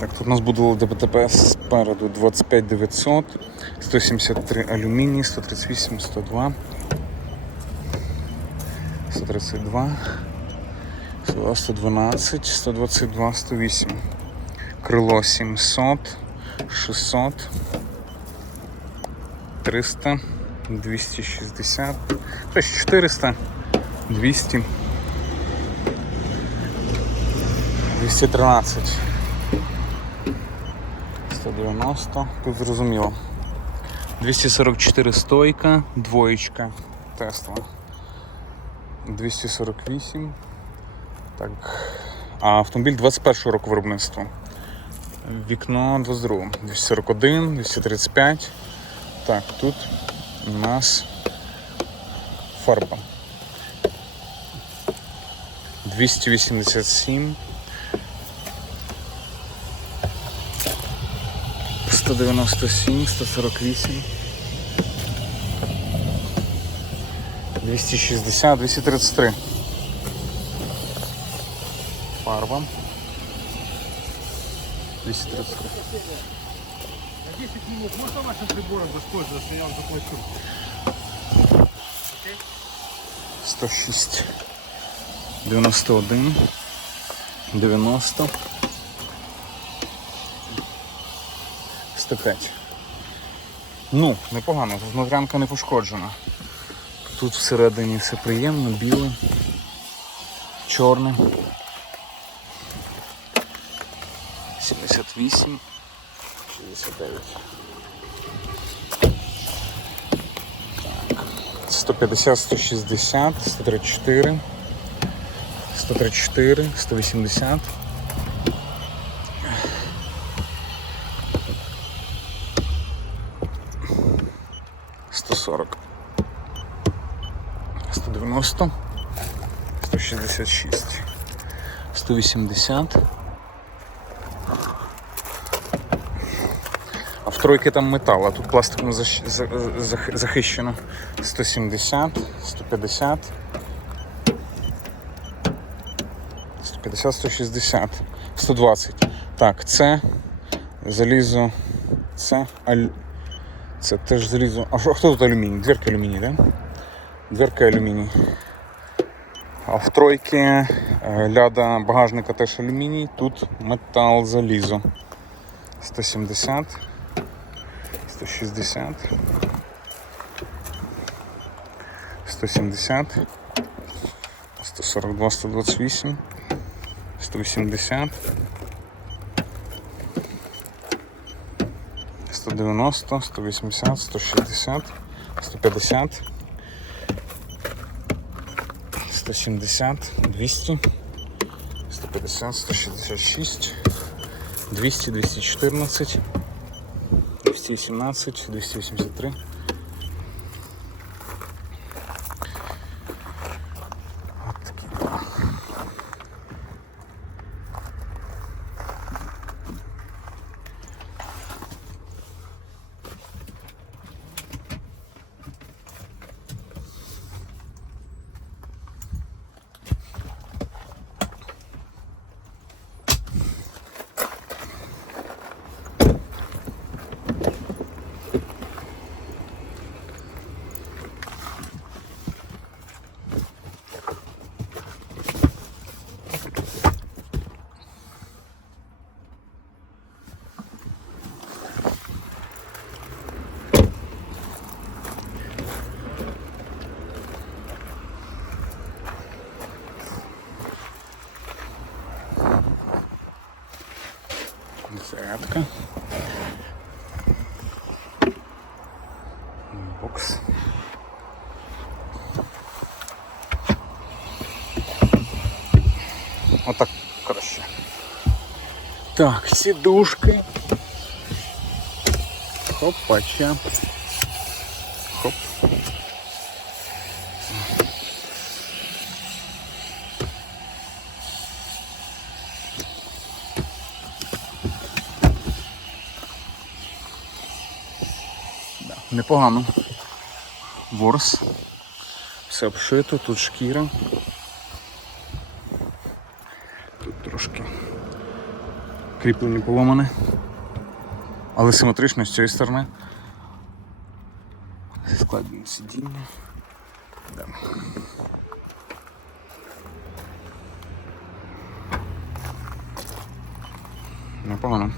Так, тут у нас буде ДПТП спереду 25 900, 173 алюміній, 138, 102, 132, 102, 112, 122, 108. Крило 700, 600, 300, 260, тобто 400, 200, 213. 190, тут зрозуміло. 244 стойка, двоєчка Тесла. 248. Так. А автомобіль 21 року виробництва. Вікно 22. 241, 235. Так, тут у нас фарба. 287. 197, 148, 260, 233. Фарба. 233. На 10 минут можно вашим прибором воспользоваться, я вам заплачу. 106, 91, 90, 105. Ну, непогано, тут внутрянка не пошкоджена. Тут всередині все приємно, біле, чорне. 78, 69. 150, 160, 134, 134, 180. Сто сорок. Сто девяносто. Сто шістдесят шість. Сто вісімдесят. А в тройки там метал, а тут пластиком захищено. 170, 150. 150, 160, 120. Так, це залізо. Це аль... Це теж залізо. А що, хто тут алюміній? Дверка алюміній? Да? Дверка алюміній. А в тройки е, ляда багажника теж алюміній, тут метал залізо. 170. 160, 170, 142, 128, 180, 190, 180, 160, 150, 170, 200, 150, 166, 200, 214, 217, 283. Зарядка. Бокс. Отак краще. Так, сідушки. Хопача. Хоп. Непогано. Ворс. Все обшито, тут шкіра. Тут трошки Кріплення поломане. Але симетрично з цієї сторони. Складні сидіння. Да. Непогано.